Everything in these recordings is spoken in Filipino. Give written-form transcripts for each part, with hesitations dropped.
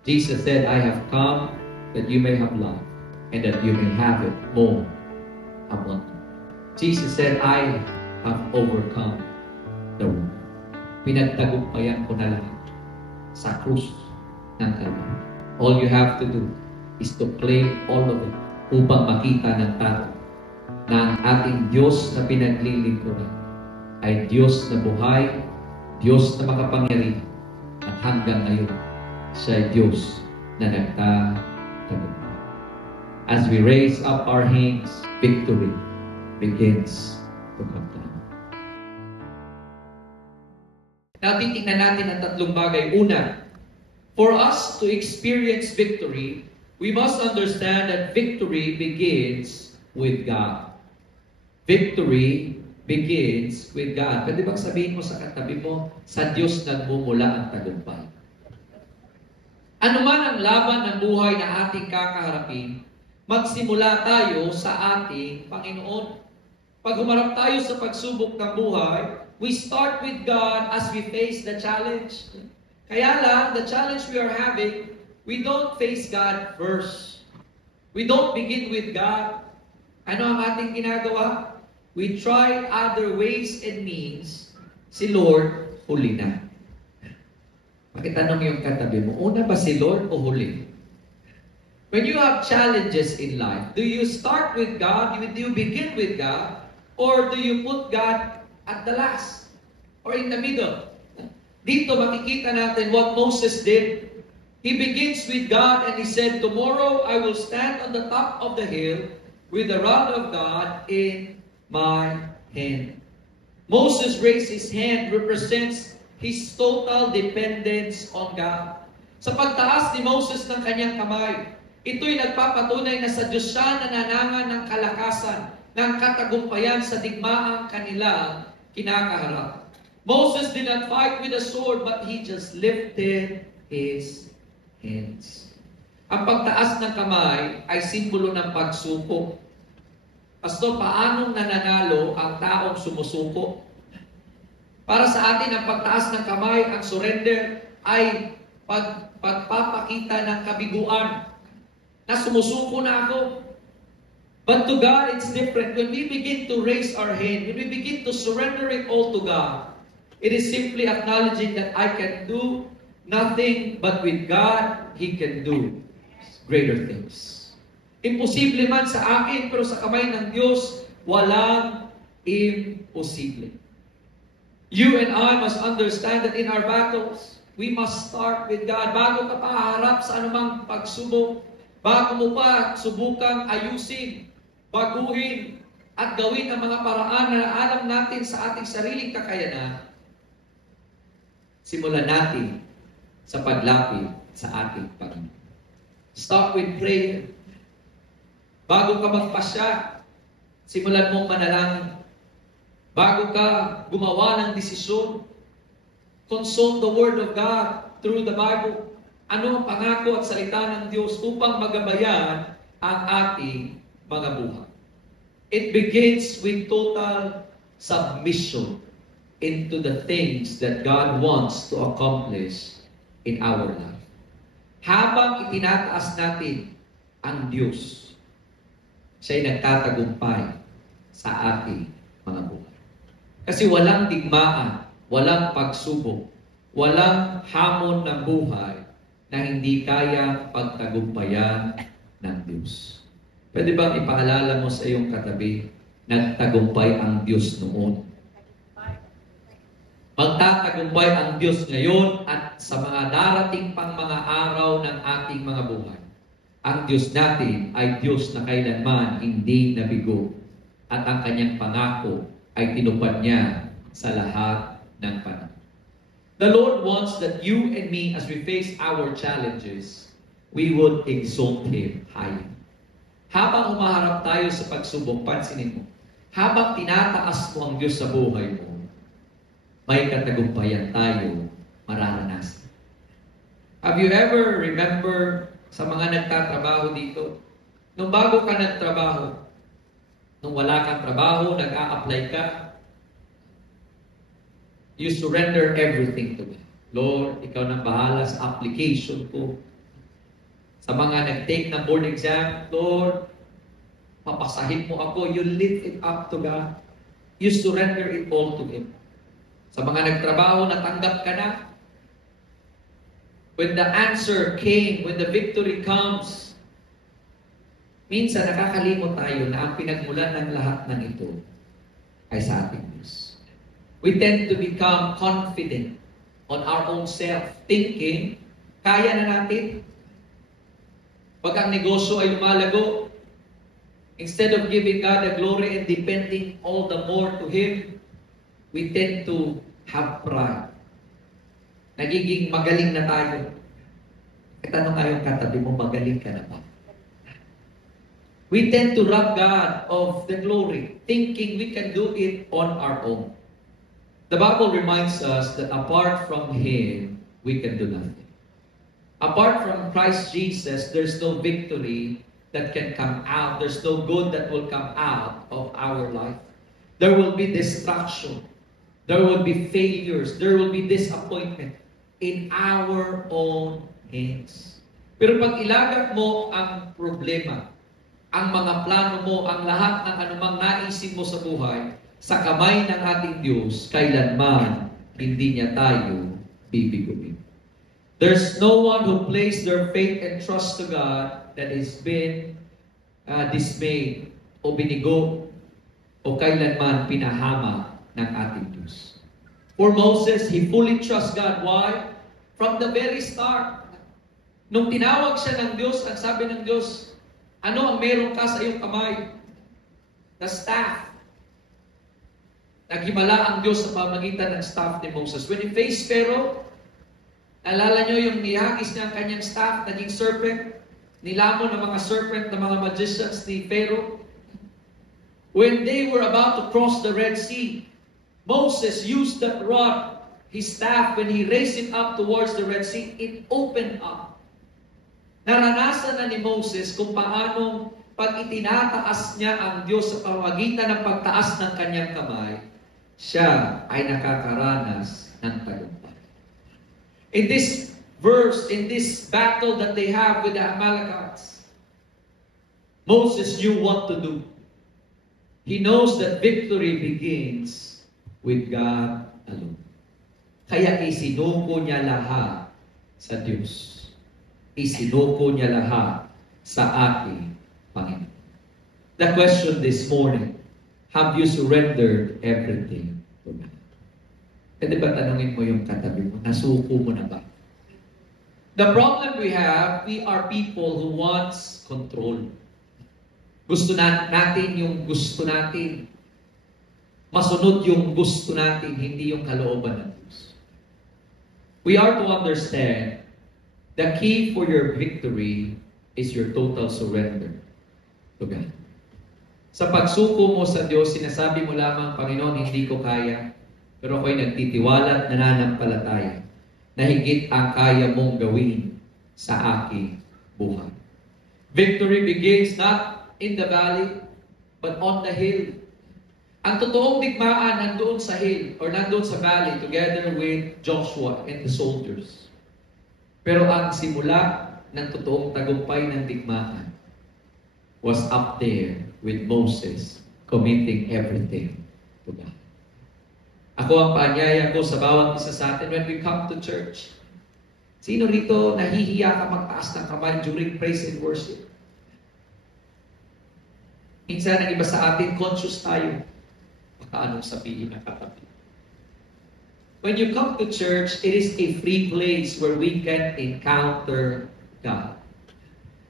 Jesus said, I have come that you may have life and that you may have it more abundantly. Jesus said, I have overcome the world. Pinagtagumpayan ko na lahat sa krus ng Kalbaryo. All you have to do is to claim all of it upang makita ng tao na ang ating Diyos na pinaglilingkuran ay Diyos na buhay, Diyos na makapangyarihan, at hanggang ngayon, siya ay Diyos na nagtatagumpay. As we raise up our hands, victory begins to come down. Now, titingnan natin ang tatlong bagay. Una, for us to experience victory, we must understand that victory begins with God. Victory begins with God. Pwede bang sabihin mo sa katabi mo, sa Diyos nagmumula ang tagumpay? Ano man ang laban ng buhay na ating kakaharapin, magsimula tayo sa ating Panginoon. Pag humarap tayo sa pagsubok ng buhay, we start with God as we face the challenge. Kaya lang, the challenge we are having, we don't face God first. We don't begin with God. Ano ang ating ginagawa? We try other ways and means. Si Lord, huli na. Pakitanong yung katabi mo, una ba si Lord o huli? When you have challenges in life, do you start with God? Do you begin with God? Or do you put God at the last? Or in the middle? Dito makikita natin what Moses did. He begins with God and he said, tomorrow I will stand on the top of the hill with the rod of God in my hand. Moses raised his hand, represents his total dependence on God. Sa pagtaas ni Moses ng kanyang kamay, ito'y nagpapatunay na sa Diyos siya nananangan ng kalakasan, ng katagumpayan sa digmaang kanilang kinakaharap. Moses did not fight with a sword, but he just lifted his hands. Ang pagtaas ng kamay ay simbolo ng pagsuko. Pastor, paanong nananalo ang taong sumusuko? Para sa atin, ang pagtaas ng kamay, ang surrender, ay pagpapakita ng kabiguan na sumusuko na ako. But to God, it's different. When we begin to raise our hand, when we begin to surrender it all to God, it is simply acknowledging that I can do nothing, but with God, He can do greater things. Imposible man sa akin, pero sa kamay ng Diyos, walang imposible. You and I must understand that in our battles, we must start with God. Bago ka paharap sa anumang pagsubok, bago mo pa subukang ayusin, baguhin, at gawin ang mga paraan na alam natin sa ating sariling kakayanan, simulan natin sa paglapit sa ating Panginoon. Start with prayer. Bago ka magpasya, simulan mong manalangin. Bago ka gumawa ng desisyon, consult the Word of God through the Bible. Ano ang pangako at salita ng Diyos upang magabayan ang ating mga buhay? It begins with total submission into the things that God wants to accomplish in our life. Habang itinataas natin ang Diyos, siya'y nagtatagumpay sa ating mga buhay. Kasi walang digmaan, walang pagsubok, walang hamon ng buhay na hindi kaya pagtagumpayan ng Diyos. Pwede bang ipaalala mo sa iyong katabi, nagtagumpay ang Diyos noon? Magtatagumpay ang Diyos ngayon at sa mga darating pang mga araw ng ating mga buhay. Ang Diyos natin ay Diyos na kailanman hindi nabigo at ang kanyang pangako ay tinupad niya sa lahat ng panahon. The Lord wants that you and me, as we face our challenges, we would exalt Him higher. Habang humaharap tayo sa pagsubok, pansinin mo, habang tinataas mo ang Diyos sa buhay mo, may katagumpayan tayo mararanasan. Have you ever remember sa mga nagtatrabaho dito, nung bago ka nagtrabaho, nung wala kang trabaho, nag-a-apply ka, you surrender everything to God. Lord, ikaw nang bahala sa application ko. Sa mga nag-take ng board exam, Lord, papasahin mo ako, you lift it up to God. You surrender it all to Him. Sa mga nagtrabaho, natanggap ka na. When the answer came, when the victory comes, minsan nakakalimot tayo na ang pinagmulan ng lahat ng ito ay sa ating Diyos. We tend to become confident on our own self, thinking, kaya na natin. Pag ang negosyo ay lumalago, instead of giving God the glory and depending all the more to Him, we tend to have pride. Nagiging magaling na tayo. Tanong kayong katabi mo, magaling ka na ba? We tend to rob God of the glory, thinking we can do it on our own. The Bible reminds us that apart from Him, we can do nothing. Apart from Christ Jesus, there's no victory that can come out. There's no good that will come out of our life. There will be destruction. There will be failures. There will be disappointment in our own hands. Pero pag ilagak mo ang problema, ang mga plano mo, ang lahat ng anumang naisip mo sa buhay, sa kamay ng ating Diyos, kailanman hindi niya tayo bibiguin. There's no one who placed their faith and trust to God that has been dismayed o binigo o kailanman pinahama ng ating Diyos. For Moses, he fully trusts God. Why? From the very start. Nung tinawag siya ng Diyos, ang sabi ng Diyos, ano ang meron ka sa iyong kamay? The staff. Naghimala ang Diyos sa pamagitan ng staff ni Moses. When he faced Pharaoh, naalala nyo yung nihagis niya ang kanyang staff, naging serpent, nilamon ng mga serpent ng mga magicians ni Pharaoh. When they were about to cross the Red Sea, Moses used that rod, his staff, when he raised it up towards the Red Sea, it opened up. Naranasan na ni Moses kung paano pag itinataas niya ang Diyos sa pamamagitan ng pagtaas ng kanyang kamay, siya ay nakakaranas ng tagumpay. In this verse, in this battle that they have with the Amalekites, Moses knew what to do. He knows that victory begins with God alone. Kaya isinuko niya lahat sa Diyos. Isinuko niya lahat sa ating Panginoon. The question this morning, have you surrendered everything to God? Pwede ba tanungin mo yung katabi mo, nasuko mo na ba? The problem we have, we are people who wants control. Gusto natin yung gusto natin. Masunod yung gusto natin, hindi yung kalooban ng Diyos. We are to understand the key for your victory is your total surrender to God. Sa pagsuko mo sa Diyos, sinasabi mo lamang, Panginoon, hindi ko kaya, pero ako'y nagtitiwala at nananampalataya na higit ang kaya mong gawin sa aking buhay. Victory begins not in the valley, but on the hill. Ang totoong digmaan nandoon sa hill or nandoon sa valley together with Joshua and the soldiers. Pero ang simula ng totoong tagumpay ng digmaan was up there with Moses committing everything to God. Ako ang paanyaya ko sa bawat isa sa atin when we come to church. Sino rito nahihiya ka magtaas ng kamay during praise and worship? Minsan ang iba sa atin, conscious tayo. Baka anong sabihin ng katabi. When you come to church, it is a free place where we can encounter God.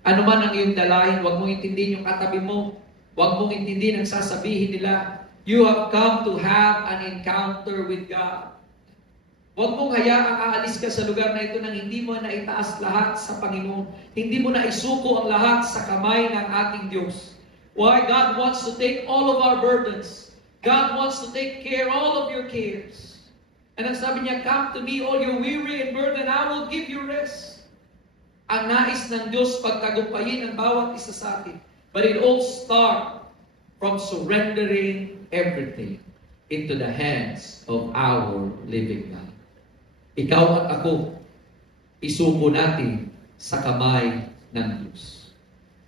Ano man ang iyong dalahin, huwag mong intindihin yung katabi mo. Huwag mong intindihin ang sasabihin nila. You have come to have an encounter with God. Huwag mong hayaang aalis ka sa lugar na ito nang hindi mo na itaas lahat sa Panginoon. Hindi mo na isuko ang lahat sa kamay ng ating Diyos. Why? God wants to take all of our burdens. God wants to take care of all of your cares. And ang sabi niya, come to me all your weary and burdened, I will give you rest. Ang nais ng Diyos pagtagumpayin ang bawat isa sa atin. But it all starts from surrendering everything into the hands of our living God. Ikaw at ako, isuko natin sa kamay ng Diyos.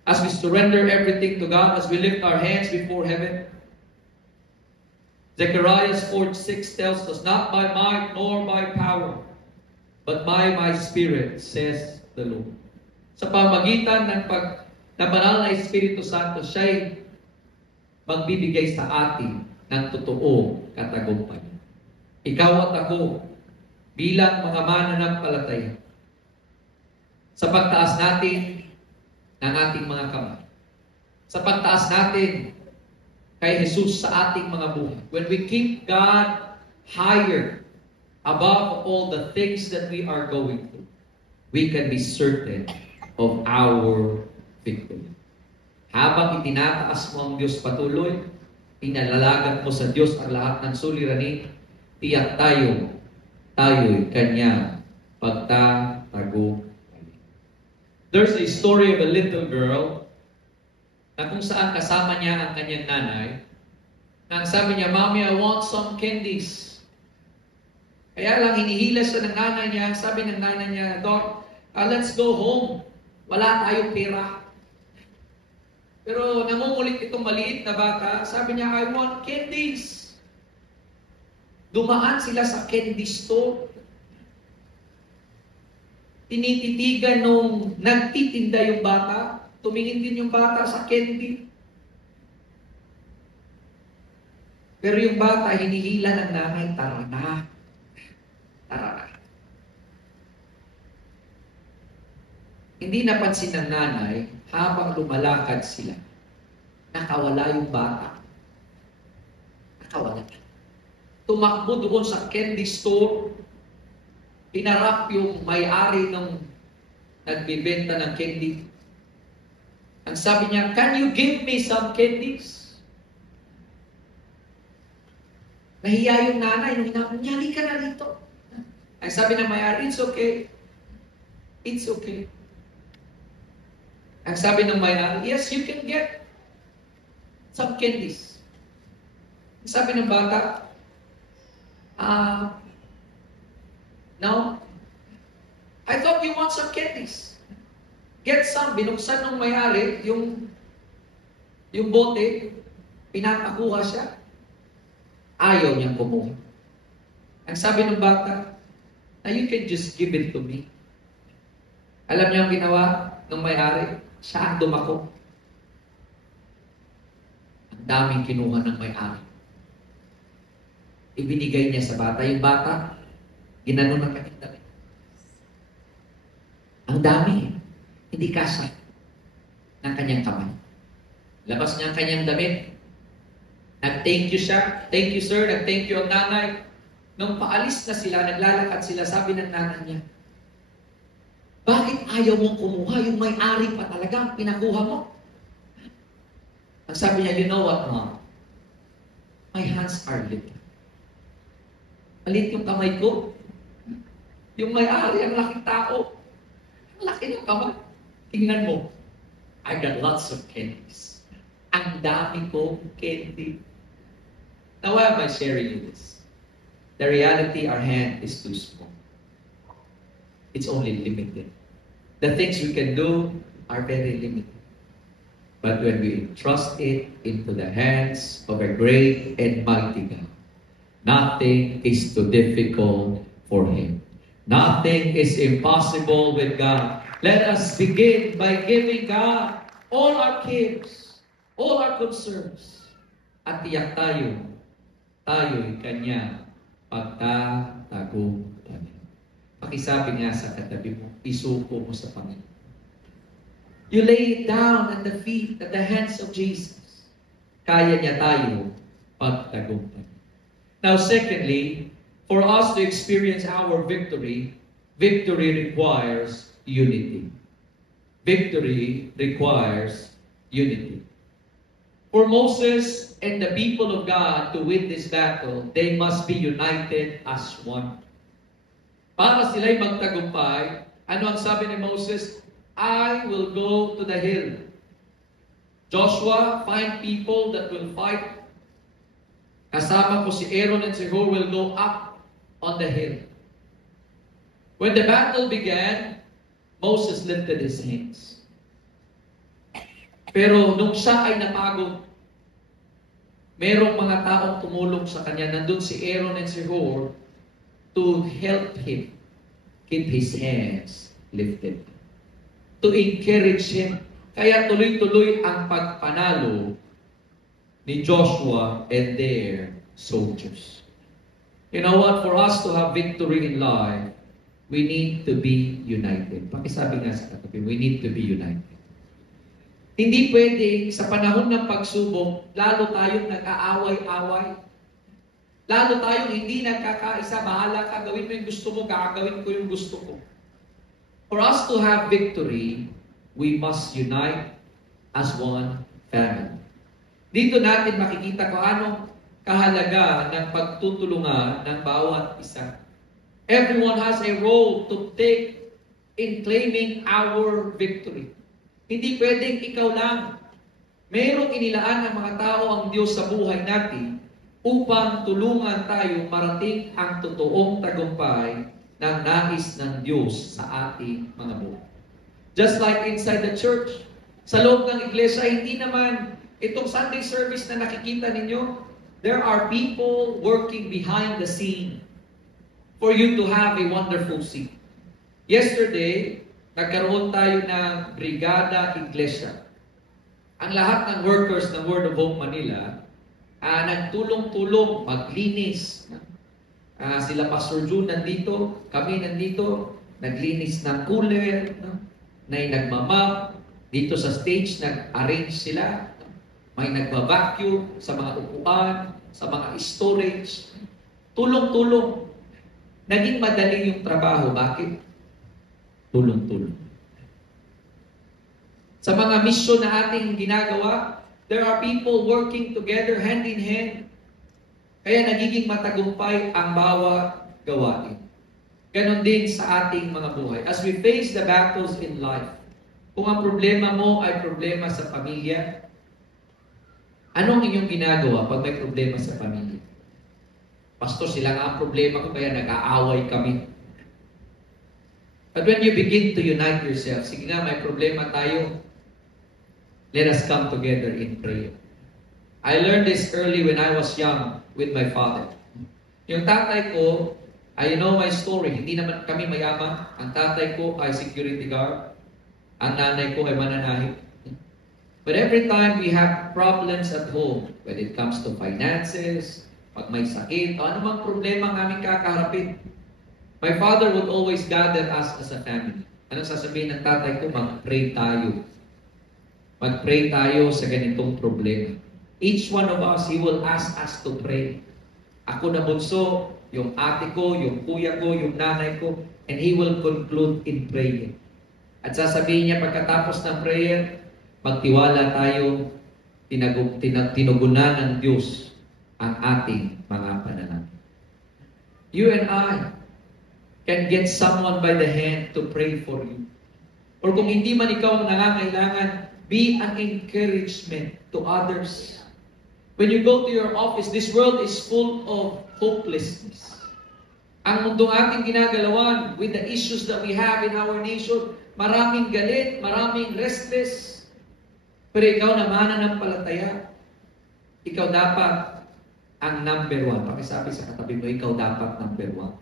As we surrender everything to God, as we lift our hands before heaven, Zechariah 4:6 tells us, not by might nor by power, but by my Spirit, says the Lord. Sa pamagitan ng banal na Espiritu Santo, siya'y magbibigay sa atin ng totoo katagumpay. Ikaw at ako, bilang mga mananampalataya, sa pagtaas natin ng ating mga kamay, sa pagtaas natin kay Jesus sa ating mga buhay, when we keep God higher above all the things that we are going through, we can be certain of our victory. Habang itinataas mo ang Diyos patuloy, inalalagat mo sa Diyos ang lahat ng suliranin, tiyak tayo'y Kanyang pagtatagumpay. There's a story of a little girl na kung saan kasama niya ang kanyang nanay, na ang sabi niya, "Mommy, I want some candies." Kaya lang hinihila siya ng nanay niya. Sabi ng nanay niya, "Doc, let's go home. Wala tayong pera." Pero nangungulit itong maliit na bata. Sabi niya, "I want candies." Dumaan sila sa candy store. Tinititigan nung nagtitinda yung bata. Tumingin din yung bata sa candy. Pero yung bata, hinihila ng nanay, "Tara na. Tara na." Hindi napansin ng nanay, habang lumalakad sila, nakawala yung bata. Nakawala. Tumakbo doon sa candy store, pinarap yung may-ari ng nagbibenta ng candy. Ang sabi niya, "Can you give me some candies?" Nahiya yung nanay nung hinapon niya, "Halika na rito." Ang sabi ng may-ari, "It's okay. It's okay." Ang sabi ng may-ari, "Yes, you can get some candies." Ang sabi ng bata, "No, I thought you want some candies. Get some." Binuksan ng may-ari yung bote, pinapakuha siya. Ayaw niyang kumuha. Ang sabi ng bata, "Now you can just give it to me." Alam niyo ang ginawa ng may-ari? Siya ang dumako. Ang daming kinuha ng may-ari. Ibinigay niya sa bata. Yung bata, ginano ng kanyang damit. Ang dami. Hindi kasya ng kanyang kamay. Labas niya ang kanyang damit. Nag-thank you siya. "Thank you, sir." Nag-thank you ang nanay. Nung paalis na sila, naglalakad sila, sabi ng nanay niya, "Bakit ayaw mong kumuha? Yung may-ari pa talaga ang pinakuha mo." Ang sabi niya, "You know what, Mom? My hands are little. Malit yung kamay ko. Yung may-ari, ang laking tao. Ang laki ng kamay. Tingnan mo, I got lots of candies. Ang dami kong candy." Now, why am I sharing you this? The reality, our hand is too small. It's only limited. The things we can do are very limited. But when we trust it into the hands of a great and mighty God, nothing is too difficult for Him. Nothing is impossible with God. Let us begin by giving God all our cares, all our concerns, at tiyak tayo'y Kanya pagtatagumpayan. Pakisabi nga sa katabi mo, isuko mo sa Panginoon. You lay it down at the feet, at the hands of Jesus. Kaya niya tayo pagtagumpayan. Now, secondly, for us to experience our victory, victory requires unity. Victory requires unity. For Moses and the people of God to win this battle, they must be united as one. Para sila'y magtagumpay, ano ang sabi ni Moses? "I will go to the hill." Joshua, find people that will fight. Kasama ko si Aaron and si Hur will go up on the hill. When the battle began, Moses lifted his hands. Pero nung siya ay napagod, merong mga taong tumulong sa kanya. Nandun si Aaron and si Hur to help him keep his hands lifted. To encourage him. Kaya tuloy-tuloy ang pagpanalo ni Joshua and their soldiers. You know what? For us to have victory in life, we need to be united. Pakisabi nga sa katabi, we need to be united. Hindi pwedeng sa panahon ng pagsubok, lalo tayong nag-aaway-away. Lalo tayong hindi nagkakaisa, bahala ka, gawin mo yung gusto mo, gagawin ko yung gusto ko. For us to have victory, we must unite as one family. Dito natin makikita kung anong kahalaga ng pagtutulungan ng bawat isa. Everyone has a role to take in claiming our victory. Hindi pwedeng ikaw lang. Mayroong inilaan ng mga tao ang Diyos sa buhay natin upang tulungan tayo marating ang totoong tagumpay ng nais ng Diyos sa ating mga buhay. Just like inside the church, sa loob ng iglesia, hindi naman itong Sunday service na nakikita ninyo, there are people working behind the scene for you to have a wonderful scene. Yesterday, nagkaroon tayo ng Brigada Iglesia. Ang lahat ng workers ng Word of Hope Manila, nagtulong-tulong, maglinis. Sila Pastor June nandito, kami nandito, naglinis ng cooler, nagmamap. Dito sa stage, nag-arrange sila. May nagba-vacuum sa mga upuan, sa mga storage. Tulong-tulong. Naging madali yung trabaho. Bakit? Tulong-tulong. Sa mga misyon na ating ginagawa, there are people working together hand in hand. Kaya nagiging matagumpay ang bawat gawain. Ganon din sa ating mga buhay. As we face the battles in life, kung ang problema mo ay problema sa pamilya, anong inyong ginagawa pag may problema sa pamilya? Pastor, sila nga ang problema ko kaya nag-aaway kami. But when you begin to unite yourself, sige nga, may problema tayo. Let us come together in prayer. I learned this early when I was young with my father. Yung tatay ko, you know my story, hindi naman kami mayaman. Ang tatay ko ay security guard. Ang nanay ko ay mananahi. But every time we have problems at home, when it comes to finances, pag may sakit, o anumang problema ang aming kakaharapin, my father would always gather us as a family. Anong sasabihin ng tatay ko? Mag-pray tayo. Mag-pray tayo sa ganitong problema. Each one of us, he will ask us to pray. Ako na bunso, yung ate ko, yung kuya ko, yung nanay ko, and he will conclude in prayer. At sasabihin niya pagkatapos ng prayer, magtiwala tayo, tinugunan ng Diyos ang ating mga panalangin. You and I can get someone by the hand to pray for you. Or kung hindi man ikaw ang nangangailangan, be an encouragement to others. When you go to your office, this world is full of hopelessness. Ang mundong ating ginagalawan with the issues that we have in our nation, maraming galit, maraming restless. Pero ikaw na mananampalataya, ikaw dapat ang number one. Pakisabi sa katabi mo, ikaw dapat number one.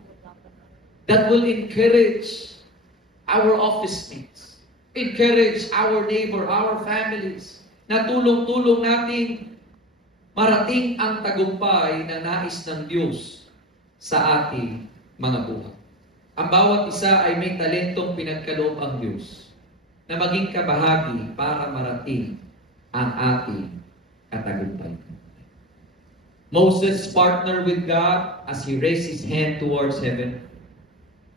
That will encourage our office mates, encourage our neighbor, our families, na tulong-tulong natin marating ang tagumpay na nais ng Diyos sa ating mga buhay. Ang bawat isa ay may talentong pinagkaloob ang Diyos na maging kabahagi para marating ang ating katagumpay. Moses partnered with God as he raised his hand towards heaven.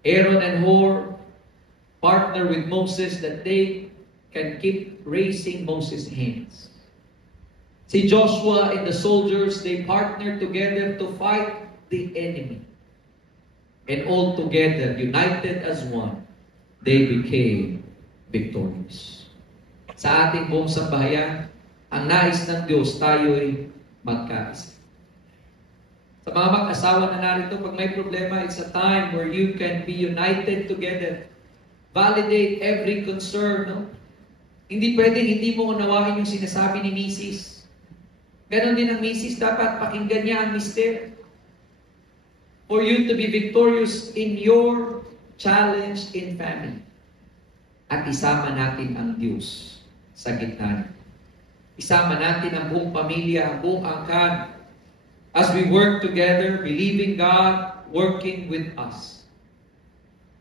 Aaron and Hur partner with Moses that they can keep raising Moses' hands. Si Joshua and the soldiers, they partnered together to fight the enemy. And all together, united as one, they became victorious. Sa ating buong sambahayan, ang nais ng Diyos, tayo'y magkaisa. Sa mga mag-asawa na narito, pag may problema, it's a time where you can be united together. Validate every concern, no? Hindi pwedeng hindi mo unawain yung sinasabi ni Mrs. Ganon din ang Mrs. Dapat pakinggan niya ang mister. For you to be victorious in your challenge in family. At isama natin ang Diyos sa gitna. Isama natin ang buong pamilya, ang buong angkan. As we work together, believing God, working with us.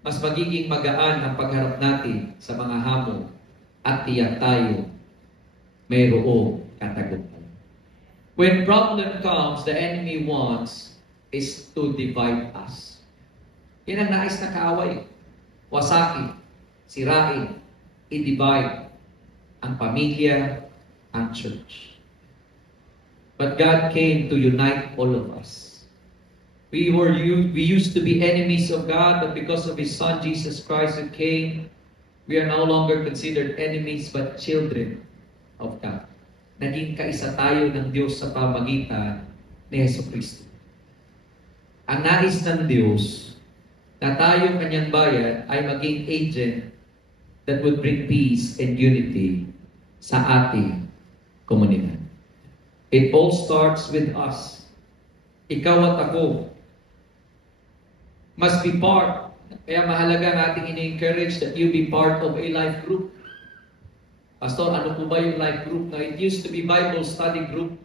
Mas magiging magaan ang pagharap natin sa mga hamon at tiyak tayo mayroong katagumpay. When problem comes, the enemy wants is to divide us. Yan ang nais na kaaway. Wasakin, sirain, i-divide ang pamilya, ang church. But God came to unite all of us. We used to be enemies of God, but because of His Son, Jesus Christ, who came, we are no longer considered enemies, but children of God. Naging kaisa tayo ng Diyos sa pamagitan ni Yesu Cristo. Ang nais ng Diyos na tayo kanyang bayan ay maging agent that would bring peace and unity sa ating komunidad. It all starts with us. Ikaw at ako must be part. Kaya mahalaga nating ini-encourage that you be part of a life group. Pastor, ano po ba yung life group? Now, it used to be Bible study group.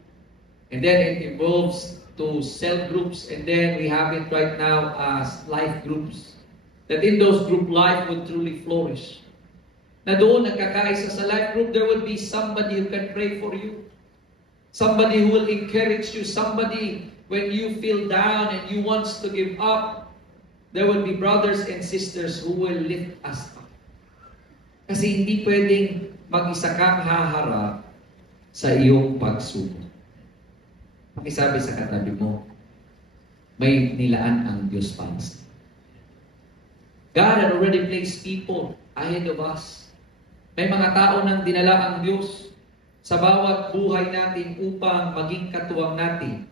And then it evolves to cell groups. And then we have it right now as life groups. That in those group, life would truly flourish. Na doon, nagkakaisa sa life group, there will be somebody who can pray for you. Somebody who will encourage you. Somebody, when you feel down and you want to give up, there will be brothers and sisters who will lift us up. Kasi hindi pwedeng mag-isa kang haharap sa iyong pagsubok. Pakisabi sa katabi mo, may nilaan ang Diyos para sa iyo. God had already placed people ahead of us. May mga tao nang dinala ang Diyos sa bawat buhay natin upang maging katuwang natin.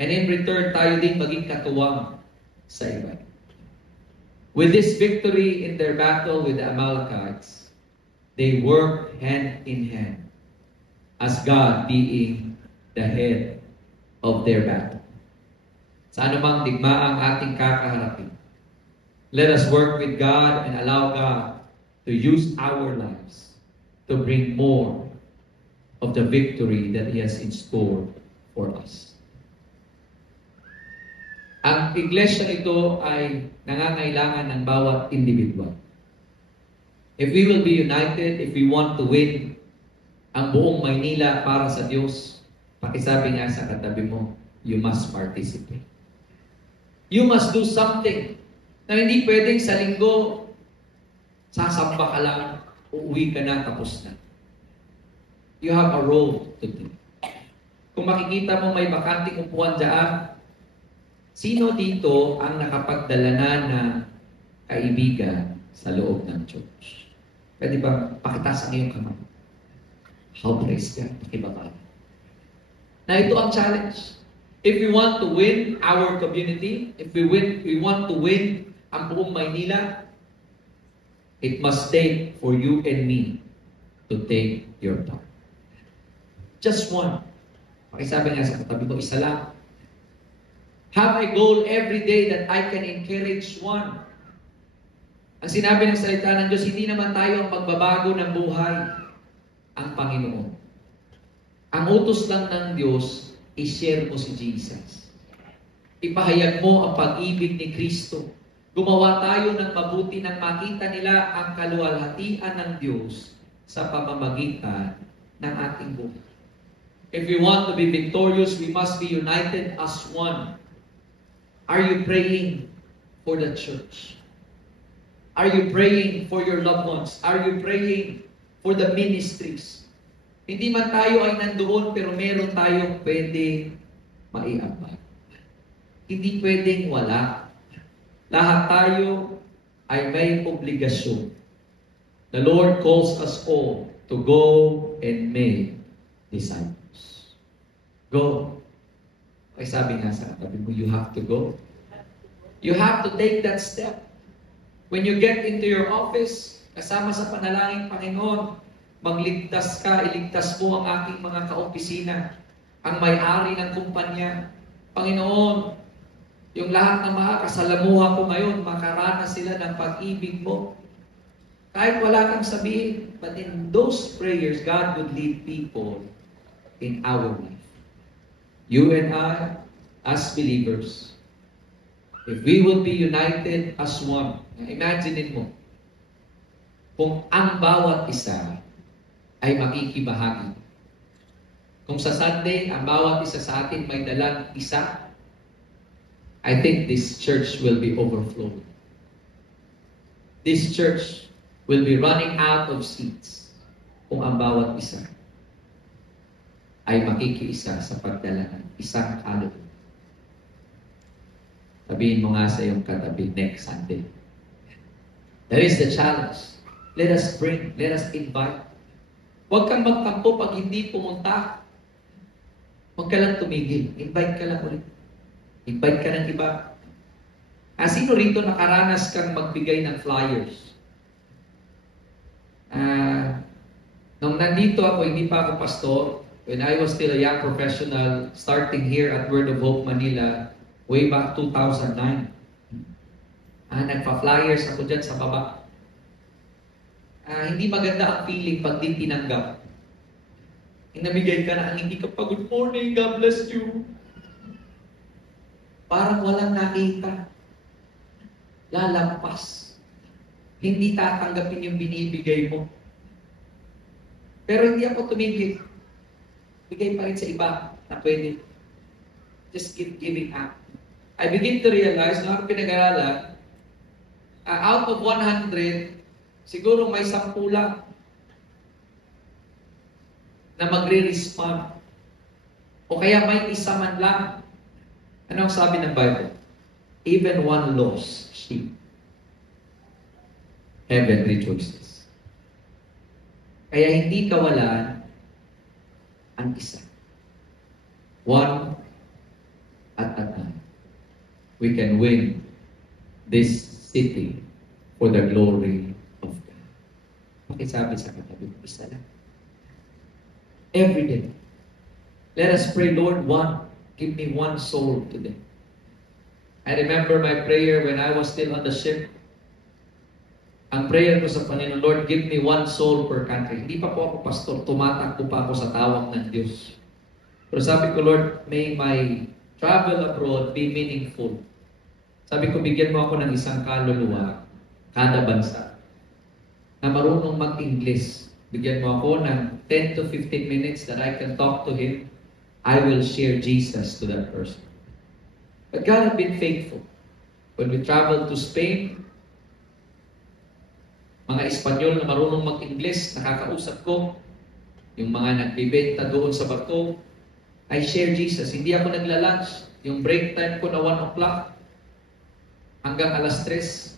And in return, tayo din maging katuwang sa iba. With this victory in their battle with the Amalekites, they worked hand in hand as God being the head of their battle. Sa anumang digmaang ating kakaharapin, let us work with God and allow God to use our lives to bring more of the victory that He has in store for us. Ang iglesia ito ay nangangailangan ng bawat individual. If we will be united, if we want to win ang buong Maynila para sa Diyos, pakisabi nga sa katabi mo, you must participate. You must do something. Na hindi pwedeng sa linggo, sasamba ka lang, uuwi ka na, tapos na. You have a role to do. Kung makikita mo may bakanting upuan dyan, sino dito ang nakapagdala na ng kaibigan sa loob ng church? Pwede ba pakitaas ang iyong kamay? How praise God. Pakibaba. Na ito ang challenge. If we want to win our community, if we want to win ang buong Maynila, it must take for you and me to take your part. Just one. Pakisabi nga sa katabi ko, isa lang. Have a goal every day that I can encourage one. Ang sinabi ng salita ng Diyos, hindi naman tayo ang magbabago ng buhay, ang Panginoon. Ang utos lang ng Diyos, i-share mo si Jesus. Ipahayag mo ang pag-ibig ni Kristo. Gumawa tayo ng mabuti nang makita nila ang kaluwalhatian ng Diyos sa pamamagitan ng ating buhay. If we want to be victorious, we must be united as one. Are you praying for the church? Are you praying for your loved ones? Are you praying for the ministries? Hindi man tayo ay nandoon, pero meron tayong pwede maiambag. Hindi pwedeng wala. Lahat tayo ay may obligasyon. The Lord calls us all to go and make disciples. Go. Ay sabi nga sa katabi mo, you have to go. You have to take that step. When you get into your office, kasama sa panalangin, Panginoon, Magligtas ka, iligtas mo ang aking mga kaopisina, ang may-ari ng kumpanya. Panginoon, yung lahat ng mga kasalamuha ko ngayon, makaranas sila ng pag-ibig mo. Kahit wala kang sabihin, but in those prayers, God would lead people in our life. You and I, as believers, if we will be united as one, imagine mo, kung ang bawat isa ay makikibahagi. Kung sa Sunday, ang bawat isa sa atin may dalang isa, I think this church will be overflowing. This church will be running out of seats kung ang bawat isa ay makikiisa sa pagdala ng isang kaluluwa. Sabihin mo nga sa iyong katabi next Sunday. That is the challenge. Let us bring, let us invite. Huwag kang magtampo pag hindi pumunta. Huwag ka lang tumigil. Invite ka lang ulit. Invite ka ng iba. Sino rito nakaranas kang magbigay ng flyers? Nung nandito ako, hindi pa ako pastor, when I was still a young professional, starting here at Word of Hope, Manila, way back 2009. Nagpa-flyers ako dyan sa baba. Hindi maganda ang feeling pag di tinanggap. Namigay ka na, hindi ka pa, good morning, God bless you. Parang walang nakita. Lalampas. Hindi tatanggapin yung binibigay mo. Pero hindi ako tumigil. Bigay pa rin sa iba na pwede. Just keep giving up. I begin to realize, nung ako pinag-aralan, out of 100, siguro may 10 lang na magre-respond. O kaya may isa man lang. Ano ang sabi ng Bible? Even one lost sheep, heaven rejoices. Kaya hindi kawalan ang isa. One at a time. We can win this city for the glory of God. Pakisabi sa katabi, isa lang. Every day. Let us pray, Lord, give me one soul today. I remember my prayer when I was still on the ship. Ang prayer ko sa Panginoon, Lord, give me one soul per country. Hindi pa po ako pastor, tumatakbo pa ako sa tawag ng Diyos. Pero sabi ko, Lord, may my travel abroad be meaningful. Sabi ko, bigyan mo ako ng isang kaluluwa, kada bansa, na marunong mag-English. Bigyan mo ako ng 10 to 15 minutes that I can talk to him. I will share Jesus to that person. But God has been faithful. When we traveled to Spain, mga Espanyol na marunong mag-English, nakakausap ko. Yung mga nagbibenta doon sa barko, I share Jesus. Hindi ako nagla-lunch. Yung break time ko na 1 o'clock hanggang alas 3.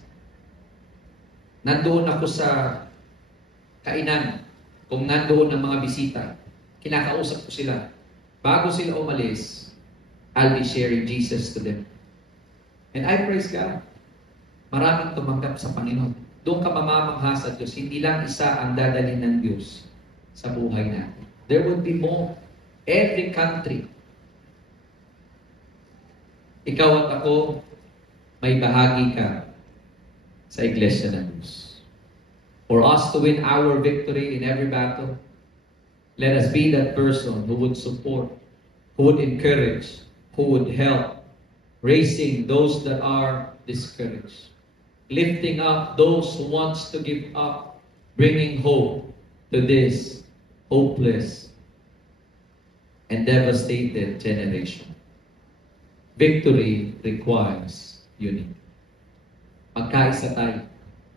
Nandoon ako sa kainan. Kung nandoon ng mga bisita, kinakausap ko sila. Bago sila umalis, I'll be sharing Jesus to them. And I praise God. Maraming tumanggap sa Panginoon. Doon ka mamamangha sa Diyos. Hindi lang isa ang dadalhin ng Diyos sa buhay natin. There would be more. Every country. Ikaw at ako, may bahagi ka sa Iglesia ng Diyos. For us to win our victory in every battle, let us be that person who would support, who would encourage, who would help, raising those that are discouraged, lifting up those who wants to give up, bringing hope to this hopeless and devastated generation. Victory requires unity. Magkaisa tayo.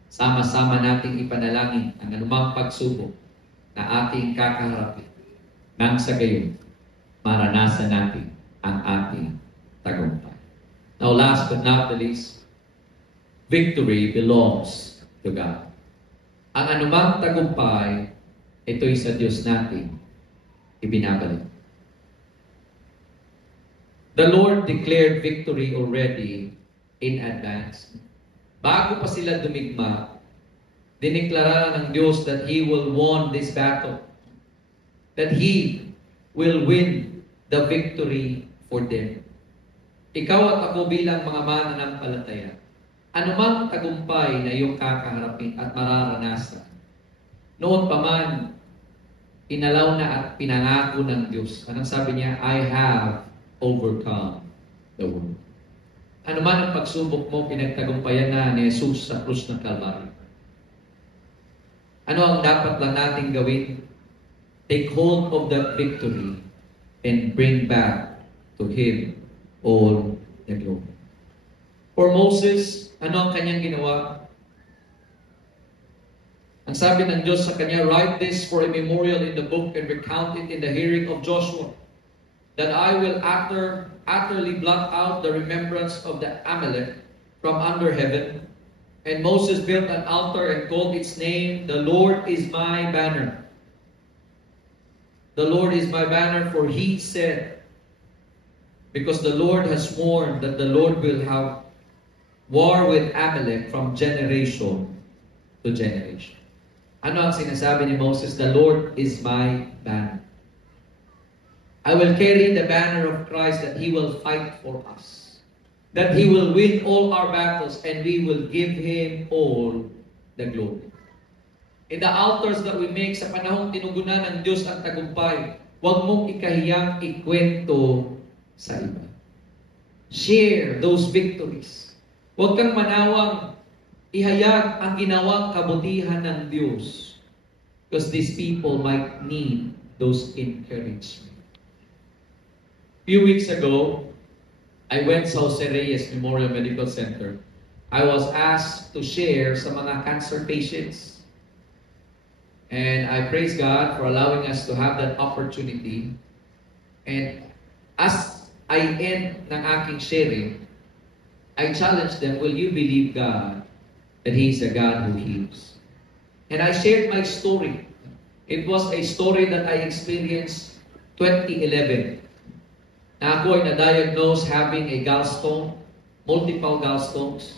Sama-sama nating ipanalangin ang anumang pagsubok na ating kakaharapin. Nang sa gayon, maranasan natin ang ating tagumpay. Now last but not the least, victory belongs to God. Ang anumang tagumpay, ito'y sa Diyos natin ibinabalik. The Lord declared victory already in advance. Bago pa sila dumigma, Diniklara ng Diyos that He will won this battle. That He will win the victory for them. Ikaw at ako bilang mga mananampalataya, anumang tagumpay na iyong kakaharapin at mararanasan, noon pa man, inalaw na at pinangako ng Diyos. Anong sabi niya? I have overcome the world. Ano man ang pagsubok mo, pinagtagumpayan na ni Jesus sa krus ng Kalbaryo. Ano ang dapat lang natin gawin? Take hold of that victory and bring back to Him all the glory. For Moses, ano ang kanyang ginawa? Ang sabi ng Diyos sa kanya, write this for a memorial in the book and recount it in the hearing of Joshua, that I will utterly blot out the remembrance of the Amalek from under heaven. And Moses built an altar and called its name, The Lord is my banner. The Lord is my banner, for He said, because the Lord has sworn that the Lord will have war with Amalek from generation to generation. Ano ang sinasabi ni Moses? The Lord is my banner. I will carry the banner of Christ, that He will fight for us. That He will win all our battles and we will give Him all the glory. In the altars that we make sa panahong tinugunan ng Diyos ang tagumpay, huwag mong ikahiyang ikwento sa iba. Share those victories. Huwag kang manawang ihayag ang ginawang kabutihan ng Diyos, because these people might need those encouragement. Few weeks ago, I went sa Jose Reyes Memorial Medical Center. I was asked to share sa mga cancer patients. And I praise God for allowing us to have that opportunity. And as I end ng aking sharing, I challenge them, will you believe God that He is a God who heals? And I shared my story. It was a story that I experienced 2011. Na ako ay na-diagnose having a gallstone, multiple gallstones.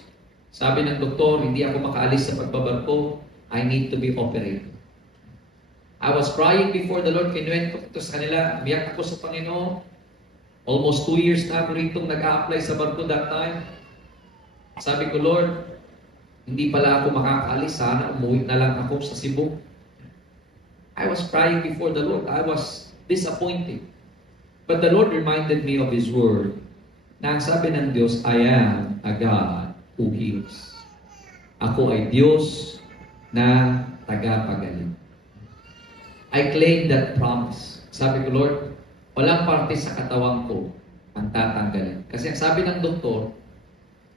Sabi ng doktor, hindi ako makaalis sa pagbabarko. I need to be operated. I was crying before the Lord. Kinuwento ko sa kanila. Biyak ako sa Panginoon. Almost 2 years na ako rito nag-a-apply sa barko that time. Sabi ko, Lord, hindi pala ako makakaalis. Sana umuwi na lang ako sa Cebu. I was crying before the Lord. I was disappointed. But the Lord reminded me of His word. Na ang sabi ng Diyos, I am a God who heals. Ako ay Diyos na tagapagaling. I claim that promise. Sabi ko, Lord, walang parte sa katawan ko ang tatanggalin. Kasi ang sabi ng doktor,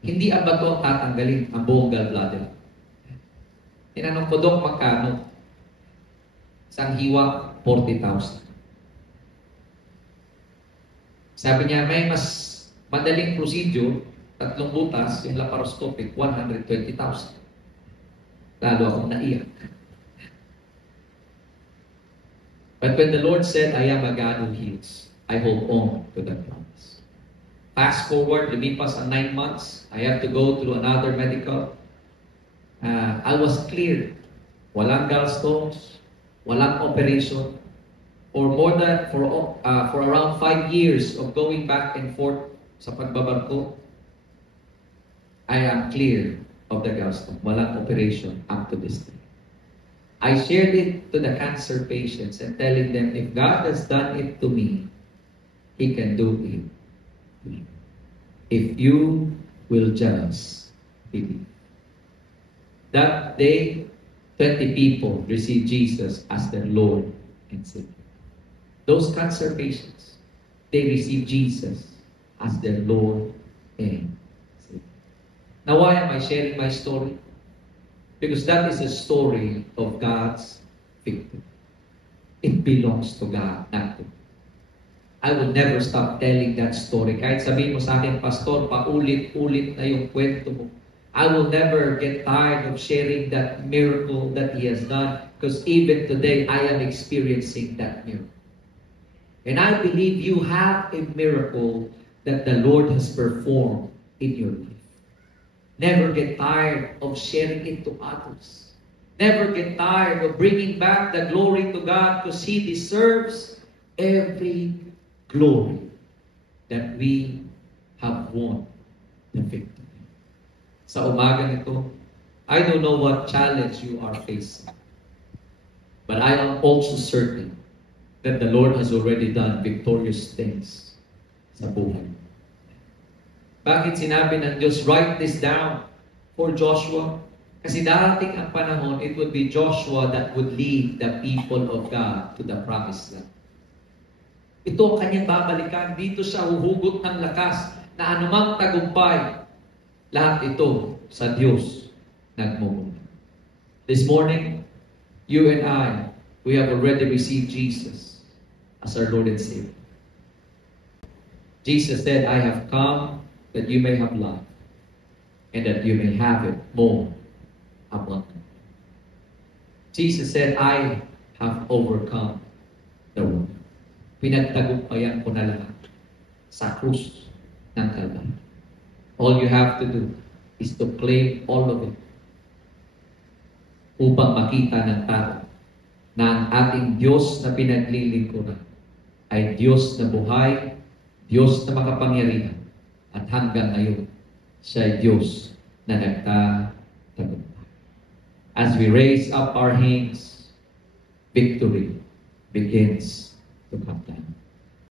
hindi ang bato ang tatanggalin, ang buong gallbladder. Tinanong ko, Dok, magkano? Isang hiwa, 40,000. Sabi niya, may mas madaling procedure, 3 butas, yung laparoscopic, 120,000. Lalo akong naiyak. But when the Lord said, I am a God who heals, I hold on to that promise. Fast forward, lumipas ang 9 months. I have to go through another medical. I was cleared. Walang gallstones, walang operation. For around 5 years of going back and forth sa pagbabarko, I am cleared of the gallstone. Walang operation up to this day. I shared it to the cancer patients and telling them, if God has done it to me, He can do it. If you will just believe. That day, 20 people received Jesus as their Lord and Savior. Those cancer patients, they received Jesus as their Lord and Savior. Now, why am I sharing my story? Because that is a story of God's victory. It belongs to God, not to me. I will never stop telling that story. Kahit sabihin mo sa akin, Pastor, paulit-ulit na yung kwento mo. I will never get tired of sharing that miracle that He has done, because even today, I am experiencing that miracle. And I believe you have a miracle that the Lord has performed in your life. Never get tired of sharing it to others. never get tired of bringing back the glory to God because He deserves every glory that we have won the victory. Sa umaga nito, I don't know what challenge you are facing, but I am also certain that the Lord has already done victorious things sa buhay. Bakit sinabi ng Diyos, write this down for Joshua? Kasi darating ang panahon, it would be Joshua that would lead the people of God to the promised land. Ito ang kanyang babalikan. Dito siya huhugot ng lakas na anumang tagumpay, lahat ito sa Diyos nagmumula. This morning, you and I, we have already received Jesus as our Lord and Savior. Jesus said, I have come that you may have life and that you may have it more abundantly. Jesus said, I have overcome the world. Pinagtagumpayan ko na lahat sa krus ng Kalbaryo. All you have to do is to claim all of it upang makita ng tao na ang ating Diyos na pinaglilingkuran ay Diyos na buhay, Diyos na makapangyarihan, at hanggang ngayon, siya ay Diyos na nagtatagumpay. As we raise up our hands, victory begins to come down.